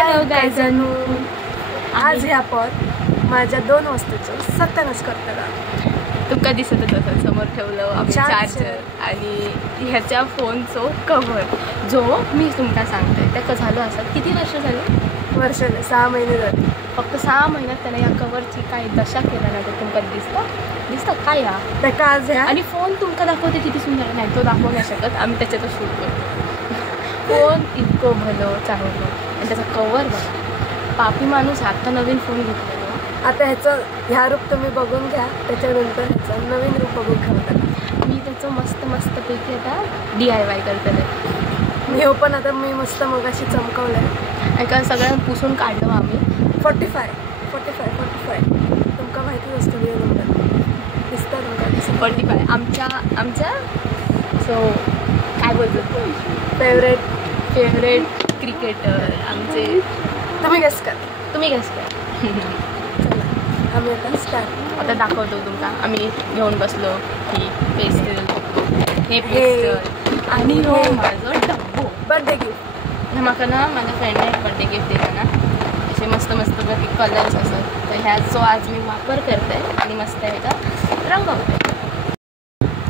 Hello गायजानू, आज आपण माझ्या 2 वस्तूचं सत्यानाश करतला. तुमका दिसतच असं समोर ठेवलं आम्ही चार्जर आणि ह्याच्या फोनचं कव्हर जो मी तुमका सांगते त्याचं झालं असं किती वर्ष झालं? वर्ष 6 महिने झाले. फक्त 6 महिन्यात त्याला या कव्हरची काय दशा केला नाही तर तुमका दिसतं काय या त्याका आज आणि फोन तुमका दाखवते किती सुंदर नाही तो दाखवू नाही शकत आम्ही त्याच्यातच शूट करतो. फोन इतकं भलं चांगलं आणि त्याचा कव्हर बघा. पापी माणूस आता नवीन फोन घेतला. आता ह्याचं ह्या रूप तुम्ही बघून घ्या, त्याच्यानंतर ह्याचं नवीन रूप बघून घ्या. मी त्याचं मस्तपैकी आता DIY करते. मी पण आता मी मस्त मगाशी चमकवलं आहे. एका सगळ्यांना पुसून काढलं आम्ही. 45 तुमका माहितीच असतं मी नंबर दिसतं तुमका 45 आमच्या सो काय बोलतो फेवरेट क्रिकेटर आमचे. तुम्ही गेस कर. चला आम्ही आता स्टार्ट. आता दाखवतो तुमका. आम्ही घेऊन बसलो ही पेस्टल आणि हो माझं डब्बो बर्थडे गिफ्ट. हे म्हाका ना माझ्या फ्रेंडने बर्थडे गिफ्ट दिला ना. असे मस्त कलर्स असतात तर ह्याचा आज मी वापर करते आणि मस्त ह्याचा रंगवते.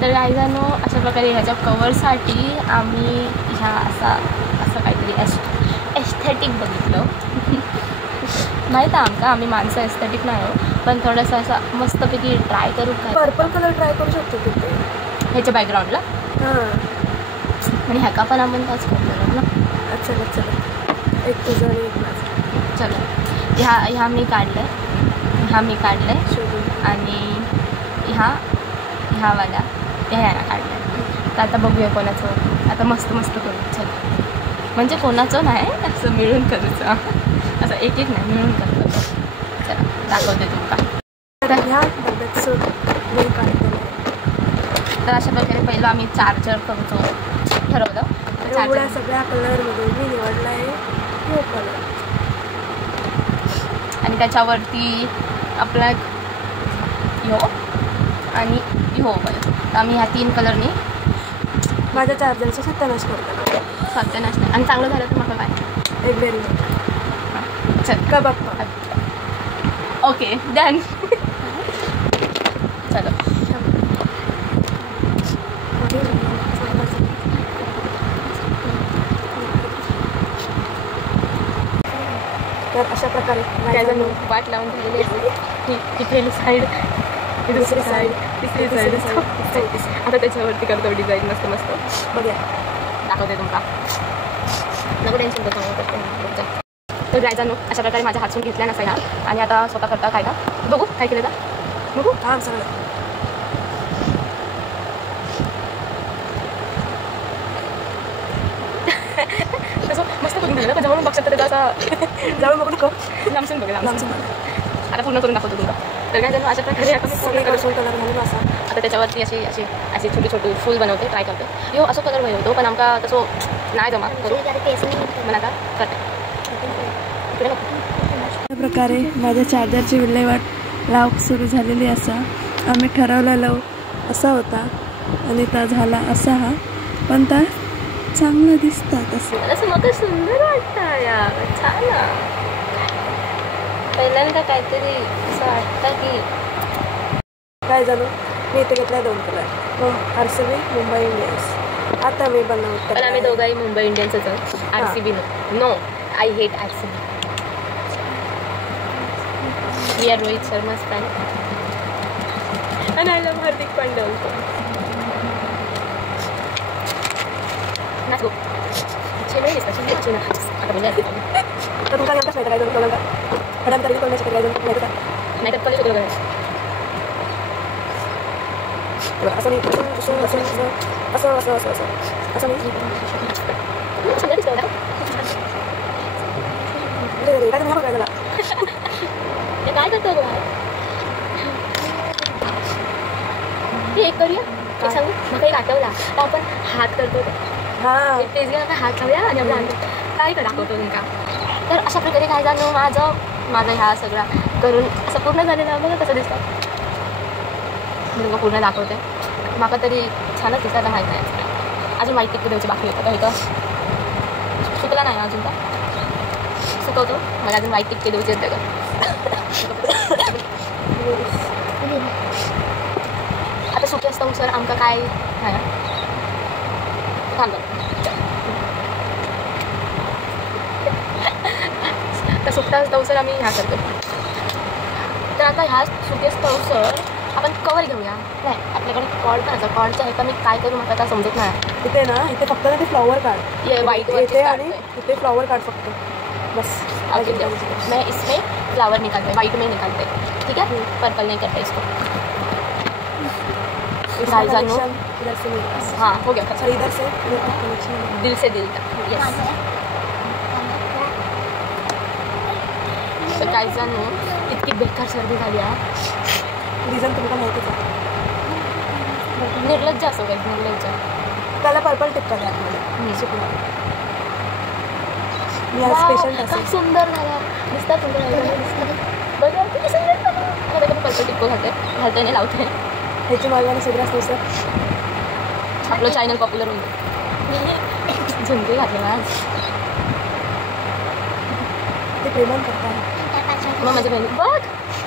तर गायजानो अशा प्रकारे ह्याच्या कवरसाठी आम्ही ह्या असं काहीतरी एस्थेटिक बघितलं. माहीत आहे आमका आम्ही माणसं एस्थेटिक नाही आहोत पण थोडंसं असं मस्तपैकी ट्राय करू. काय पर्पल कलर ट्राय करू शकतो तिथे ह्याच्या बॅकग्राऊंडला. आणि ह्याका पण आपण त्याच करतो ना. चला एक तुझं आणि एक माझं. चलो ह्या मी काढलं आणि ह्यावाला ह्याला काढलं. तर आता बघूया कोणाचं. आता मस्त करू. चल म्हणजे कोणाचं नाही असं मिळून करूचं असं एक नाही मिळून करतो. चला दाखवते तुमका. तर ह्या बघत मी काढतो. तर अशा प्रकारे पहिलं आम्ही चार्जर करूचो ठरवलं. एवढ्या सगळ्या कलरमध्ये मी निवडला आहे हो कलर आणि त्याच्यावरती आपला ह्यो आणि ह्यो कलर. तर आम्ही ह्या 3 कलरनी माझ्या चार्जरचा सत्यानाश करतो. सत्यानाश नाही आणि चांगलं झालं तर मला काय एक बेरी चल का बघ. Okay done. चलो तर अशा प्रकारे वाट लावून ठेवलेली आहे. ही पहिली साईड ही दुसरी साईड तिसरी साईड. आता त्याच्यावरती करतो डिझाईन मस्त बघूया दाखवते तुमका. नको टेन्शन करतो. तर गायजानू अशा प्रकारे माझ्या हातून घेतल्या नसा ह्या आणि आता स्वतः करता काय का बघू काय केलं का बघू. हां सगळं तसं मस्त करून दिलं. जवळून बघ शकता त्याचा असा जवळून बघू नको लांबसून बघा लांबसून. आता पूर्ण करून दाखवतो तुमका. तर काय झालं अशा प्रकारे आता मी पूर्ण कलर घालून असा आता त्याच्यावरती अशी छोटी फूल बनवते ट्राय करते. असं कलर पाहिजे होतो पण आमका तसं नाही जमा करू पण आता करते. अशा प्रकारे माझ्या चार्जरची विल्हेवाट लावून सुरू झालेली असा. आम्ही ठरवलेलं असा होता आणि ता झाला असा हा पण ता चांगलं दिसतात असं मग सुंदर वाटतं यार. छान पहिल्यांदा काहीतरी असं वाटतं की काय झालं. मी इथे घेतला 2 कलर RCB मुंबई इंडियन्स. आता मी बनवतो पण आम्ही दोघाही मुंबई इंडियन्सच आहोत. RCB no I hate RCB. We are Rohit Sharma's fan and I love Hardik Pandya also. नाच गो चेन्नई दिसतं आता म्हणजे तर तुमचा नेमकाच नाही काय दोन कलर मॅडम तरी कोणाचे काय दोन नाही का नाही तर कॉलेज वगैरे असं नाही असं नाही सुंदर दिसतं का काय तुम्ही काय झाला ते काय करतो एक करूया. एक सांगू मग एक आठवला तर आपण हात करतो हां तेच घ्या हात लावूया आणि आपला काय का दाखवतो तुमका. तर अशा प्रकारे काय झालं माझा ह्या सगळा करून असं पूर्ण झालेलं बघा कसं दिसतं. मी तुमका पूर्ण दाखवते. माका तरी छानच दिसतं माहीत नाही अजून माहिती द्यायची बाकी होतं का इथं सुकला नाही अजून का सुकवतो. मला अजून वाईट टिक्के द्यायचे आहेत आता सुकी असतं सर आमका काय नाही थांब तर सुकता असतं सर आम्ही ह्या करतो. तर आता ह्या सुकी असतं सर आपण कवर घेऊया. नाही आपल्याकडे कॉर्ड पण असं कॉर्डच्या ह्याचा मी काय करू मला आता समजत नाही. इथे ना इथे फक्त ना ते फ्लॉवर काढ ये वाइट इथे आणि इथे फ्लॉवर काढ फक्त बस. मैं इसमें फ्लावर निकालते वाइट में निकालते ठीक है. पर्पल नहीं करते इसको. हाँ हो गया. अच्छा इधर से दिल से दिल तक. यस. तर काय जाणू इतकी बेकार सर्दी झाली आहे. रिझन तुम्हाला माहितीच आहे. निर्लज्ज असो काही निर्लज्ज. त्याला पर्पल टिक्का द्या सुकला. मी आज पेशंट असेल. सुंदर झाला दिसतात सुंदर बघा किती सुंदर झाला. आता मी पर्पल टिक्को घालते नाही लावते. ह्याची मागवाने सगळं असतो सर. आपलं चॅनल पॉप्युलर होतं. झुमके घातले आज ते प्रेमान करतात. मग माझ्या बहिणी बघ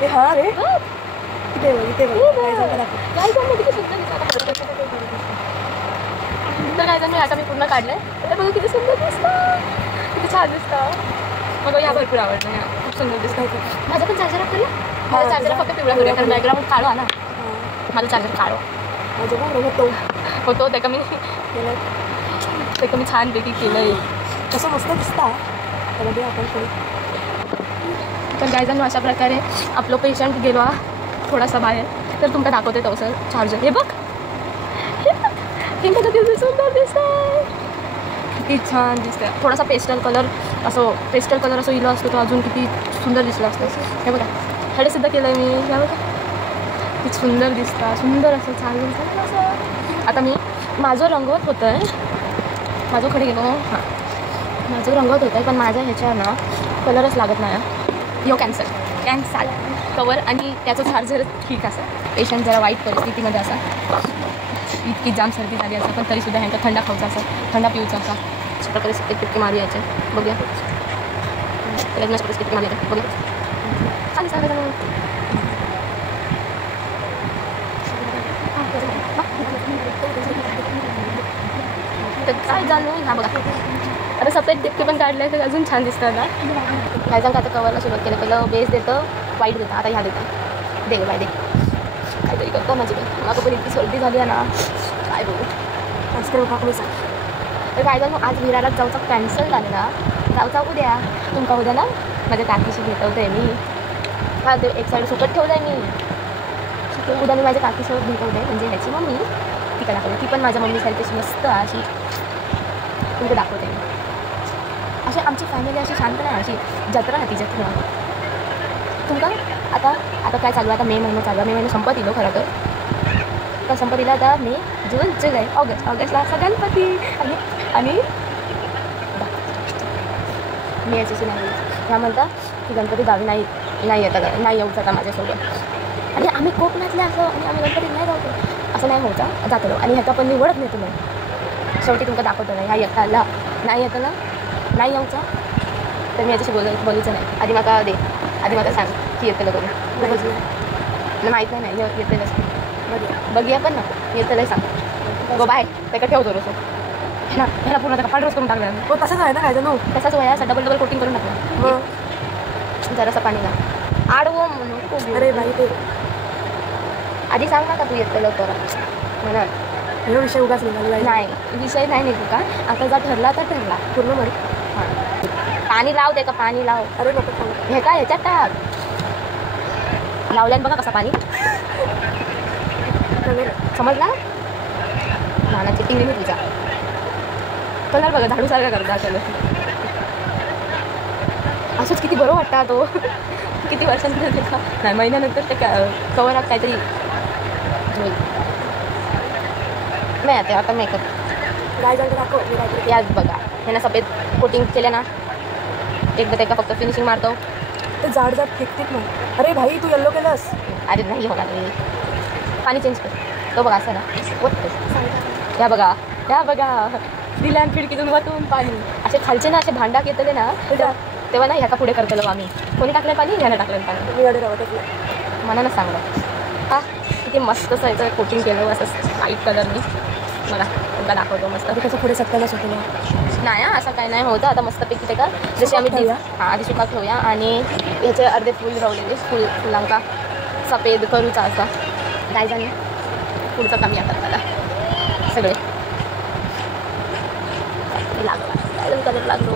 हे हा रे इथे बघ इथे बघ काय झालं किती सुंदर दिसतात. तर काय मी आता मी पूर्ण काढलंय. तर बघा किती सुंदर दिसतं किती छान दिसतं. मग या भरपूर आवडतं ना खूप सुंदर दिसतं. माझं पण चार्जर केलं. माझं चार्जर फक्त पिवळा करूया कारण बॅकग्राऊंड काढो ना. माझं चार्जर काढो माझं पण होतो होतो ते कमी ते कमी छानपैकी केलं. कसं मस्त दिसता त्यामध्ये आपण थोडी. तर काय जण अशा प्रकारे आपलं पेशंट गेलो थोडासा बाहेर तर तुमका दाखवते तसं चार्जर. हे बघ हे बघा किती सुंदर दिसतंय किती छान दिसतं. थोडासा पेस्टल कलर असं इलो असतो तो अजून किती सुंदर दिसला असतं. हे बघा ह्याडे सुद्धा केलं आहे मी. हे बघा किती सुंदर दिसतं सुंदर असं चालेल असं. आता मी माझं रंगवत होतं आहे माझ्याकडे गेलो. हां माझं रंगवत होतं आहे पण माझ्या ह्याच्या ना कलरच लागत नाही. यो कॅन्सल कवर आणि त्याचं चार्जर ठीक असं. पेशंट जरा वाईट परिस्थितीमध्ये असा इतकी जाम सर्दी झाली असं पण तरीसुद्धा ह्यांचा थंडा खायचा असा थंडा पिऊचा असा अशा प्रकारे टिक्के मारू यायचे. बघूया लग्नाच्या प्रकारे टिक्के मारू बघूया चालेल चालेल. तर काय जाणू ह्या बघा आता सफेद टिक्के पण काढले तर अजून छान दिसतं ना. काय जाऊन आता कवरला सुरुवात केलं. पहिलं बेस देतं वाईट देतं आता ह्या देतं दे बाय दे काहीतरी करतं माझी मला पण इतकी सर्दी झाली आहे ना काय बघू आजकाल काकू सांग. तर काय जाणू आज विरारात जाऊचा कॅन्सल झालेला. जाऊचा उद्या तुमका उद्या ना माझ्या काकीशी भेटवते आहे मी. हा ते एक साईड सुकत ठेवलं आहे मी. उद्या मी माझ्या काकीसोबत भेटवते म्हणजे ह्याची मम्मी ती का दाखवते. ती पण माझ्या मम्मीसारखी अशी मस्त अशी तुमचं दाखवते. अशी आमची फॅमिली अशी शांत नाही अशी जत्रा नाही ती जत्रा. तुमका आता आता काय चालू आहे. आता मे महिना चालू आहे. मे महिना संपत येलो खरं तर संपत येईल आता मे जून जुलै ऑगस्टला असा गणपती आणि मी याच्याशी नाही ह्या म्हणता की गणपती गावी नाही येतात नाही येऊच आता माझ्यासोबत. आणि आम्ही कोकणातले असं आणि आम्ही गणपतीत नाही जातो असं नाही होतं जातो. आणि ह्याचा पण मी वळत नाही तुला शेवटी तुमका दाखवतो नाही ह्या येताला नाही येतं ना नाही यायचं तर मी याच्याशी बोलायचं नाही. आधी मला दे आधी मला सांग की येतं करून माहीत नाही येतं कसं बघूया पण ना येतं सांग गो बाय त्याला ठेवतो रोज ना ह्याला पूर्ण त्याला पांढरच करून टाकलं. हो तसंच आहे ना काय जाणू तसाच वया असं डबल कोटिंग करून टाकलं जरासं पाणीला आडवं म्हणून. अरे बाई ते आधी सांग ना का तू येतं लवकर म्हणा हे विषय उगाच निघाला नाही विषय नाही निघू का आता जर ठरला तर ठरला पूर्ण मरी. हां पाणी लाव दे का पाणी लाव. अरे नको हे काय ह्याच्यात टाक लावल्यान बघा कसं पाणी समजला. नानाची टिंगली मी तुझा कलर बघा झाडूसारखा करता कलर असंच किती बरं वाटतं तो. किती वर्षांनंतर का नाही महिन्यानंतर ते कवरात काहीतरी नाही आता आता मेकअप काय झालं दाखव याच बघा ह्यानं सफेद कोटिंग केलं ना एकदा त्याला फक्त फिनिशिंग मारतो ते जाड ठीक मग. अरे भाई तू येल्लो केलंस. अरे नाही होणार पाणी चेंज कर तो बघा असं ना ओत या बघा दिल्यान खिडकीतून वतून पाणी असे खालचे ना असे भांडाक येतले ना तेव्हा ना ह्याचा पुढे करतलो आम्ही. कोणी टाकलं पाणी? ह्यानं टाकलं पाणी. मी गाडी राहतच नाही. मला ना सांगा हा किती मस्त असं याचं कोटिंग केलं असं व्हाईट कलरनी. मला एकदा दाखवतो मस्त. त्याचं पुढे सत्यालाच होतं ना. नाही असं काही नाही होतं. आता मस्तपैकी ते का जसे आम्ही आधी सुका ठेवूया आणि ह्याचे अर्धे फुल रावलेले फुलांका सफेद करूचा असा काय झालं पुढचं कमी आता मला सगळे लागलो कलर लागलो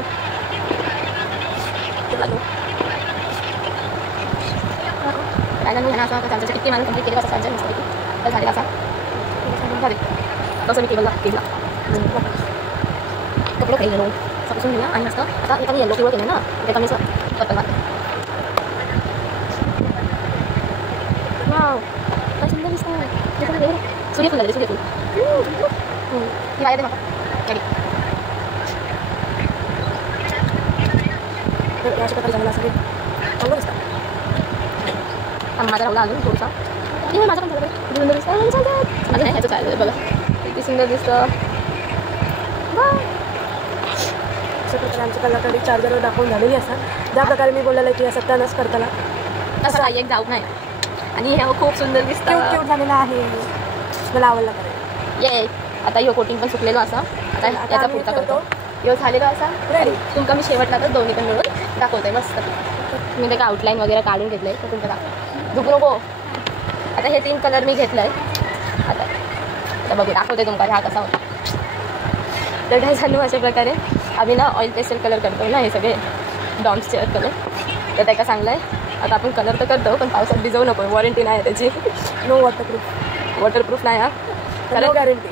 काय झालं ह्यानं असं चालतं किती मला कंप्लीट केलं असं चालतं मस्तपैकी तर झालेला असा झाले तसं मी केला कपडे काही गेलो सपोसून घेऊया आणि मस्त आता एका मी येलो किंवा केलं ना ते कमी पत्ता मारते. वाव काय सुंदर दिसतं. सूर्यफूल लागले सूर्यफूल ही बाहेर दे मला गाडी अशा प्रकारे झालेला असेल चांगलं दिसतं. माझा राहुला अजून थोडसा माझा पण झालं सुंदर दिसतं. अजून ह्याचं चाललं बघा किती सुंदर दिसतं. अशा प्रकारे आमच्या कलाकडे चार्जरवर दाखवून झालेली असतात. ज्या प्रकारे मी बोललेलं की सत्यानाश करताना असं काही एक जाऊ नाही आणि हे खूप सुंदर दिसतं. क्यूट झालेला आहे. मला आवडला करायला. ये आता ह्यो कोटिंग पण सुकलेलो असा. आता याचा पुढचा करतो. ह्यो झालेलो असा रेडी. तुमका मी शेवटला तर दोन्ही पण मिळून दाखवते मस्त. मी ते का आउटलाईन वगैरे काढून घेतलंय तर तुमचं दाखव झुकू नको. आता हे 3 कलर मी घेतलंय. आता बघू दाखवते तुमका हा कसा होता. तर काय झालं अशा प्रकारे आम्ही ना ऑइल पेस्टल कलर करतो ना हे सगळे डॉम्स चेअर कलर. तर त्या का चांगलं आहे. आता आपण कलर तर करतो पण पावसात भिजवू नको. वॉरंटी नाही आहे त्याची. नो वॉटरप्रूफ नाही हा कलर गॅरंटी.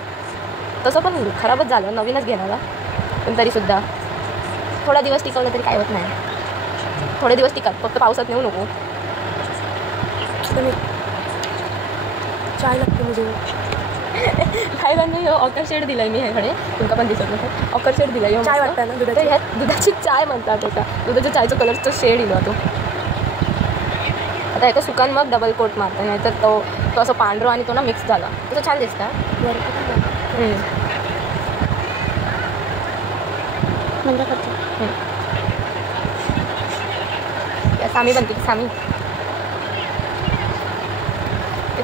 तसं पण खराबच झालं नवीनच घेणार पण तरीसुद्धा थोडा दिवस टिकवलं तरी काय होत नाही. थोडे दिवस टिकत फक्त पावसात नेऊ नको. चाय लागते म्हणजे काय नाही ऑकर शेड दिलाय मी ह्याकडे तुमका पण दिसत नाही. ऑकर शेड दिलाय चाय वाटतं ना तर ह्यात दुधाची चाय म्हणतात. त्याचा दुधाच्या चायचा कलरचा शेड दिला तो. आता एका सुकान मग डबल कोट मारतो नाही तर तो असं पांढरा आणि तो ना मिक्स झाला तसं छान दिसतं. सामी बनती सामी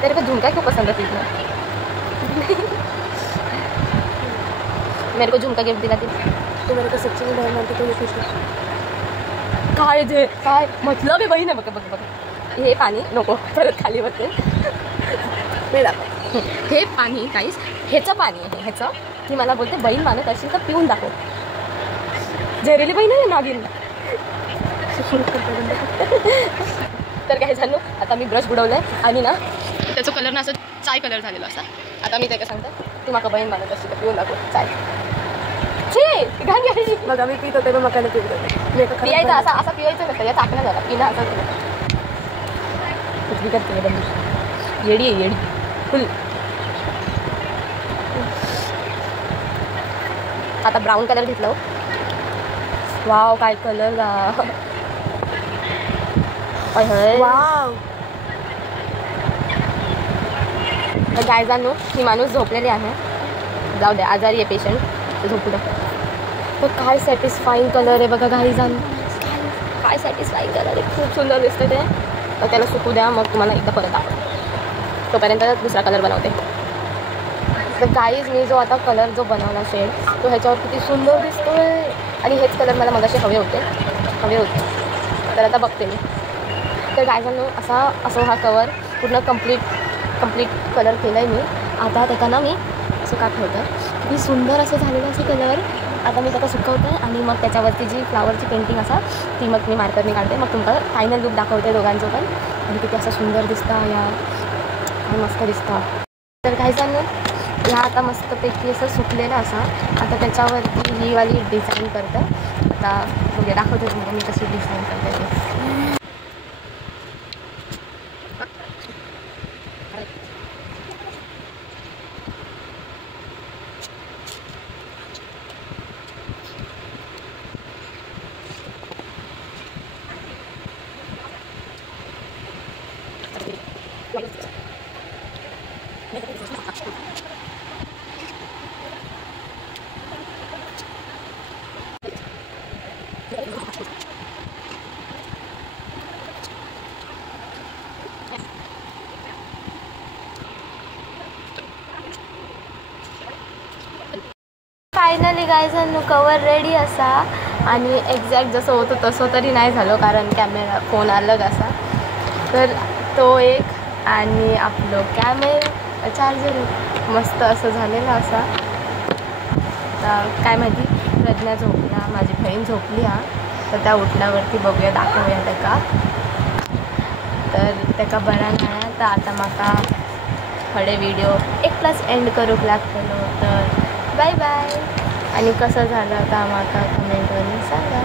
तेरे को झुमका क्यों पसंद है तुझे? मेरे को झुमका गिफ्ट दिला ती तू मेरे को सच्ची में बहन मानते तो ये खुश काय जे काय मतलब आहे बहीण आहे. बघ हे पाणी नको परत खाली बघते. हे पाणी काहीच ह्याचं पाणी आहे ह्याचं ती मला बोलते बहीण मानत असेल तर पिऊन दाखव. जहरेली बहीण आहे नागिन. तर काय झालं आता मी ब्रश बुडवलाय आणि ना त्याचा कलर ना असं चाय कलर झालेला असा. आता मी त्याला सांगते ती माका बहीण मानत असेल तर पिऊन दाखव चाय. घाण घ्यायची बघा मी पित होते मग मकाने पित होते. पियायचं असं पिवायचं नसतं या चाकणं झाला पिला असं कुठली करते बंदी येडी आहे येडी फुल. आता ब्राऊन कलर घेतलं. वाव काय कलर वाव. तर गायजांनो ही माणूस झोपलेली आहे. जाऊ द्या आजारी आहे पेशंट झोपू द्या. तर काय सॅटिस्फाईंग कलर आहे बघा गायजांनो. काय सॅटिस्फाईंग कलर आहे खूप सुंदर दिसतं ते. तर त्याला सुकू द्या मग तुम्हाला एकदा परत दाखवते. तोपर्यंत दुसरा कलर बनवते. तर गाईज मी जो आता कलर जो बनवला शेड तो ह्याच्यावर किती सुंदर दिसतोय आणि हेच कलर मला मगाशी हवे होते. तर आता बघते मी. तर गायजांनो असं हा कवर पूर्ण कंप्लीट कलर केला आहे मी. आता त्याला मी असं का ठेवतं किती सुंदर असं झालेलं असं कलर. आता मी त्याला सुकवते आहे आणि मग त्याच्यावरती जी फ्लावरची पेंटिंग असा ती मग मी मार्करने काढते. मग तुमचा फायनल लुक दाखवते दोघांचं पण. आणि किती असं सुंदर दिसतं या मस्त दिसतं. तर गायजांनो ह्या आता मस्तपैकी असं सुकलेलं असा. आता त्याच्यावरती ही वाली डिझाईन करतं. आता बघूया दाखवते तुम्हाला मी कशी डिझाईन करते ते. फायनली गायजांनो कवर रेडी असा आणि एक्झॅक्ट जसं होतं तसं तरी नाही झालं कारण कॅमेरा फोन अलग असा. तर तो एक आणि आपलं चार्जर मस्त असं झालेलं असा. काय माहिती प्रज्ञा झोपल्या, माझी बहीण झोपली हा, तर त्या उठल्यावरती बघूया दाखवूया त्याका. तर त्याका बरा नाही तर आता म्हाका थोडे व्हिडिओ एकलाच एंड करूक लागतलो. तर बाय बाय आणि कसं झालं का म्हाका कमेंटवरून सांगा.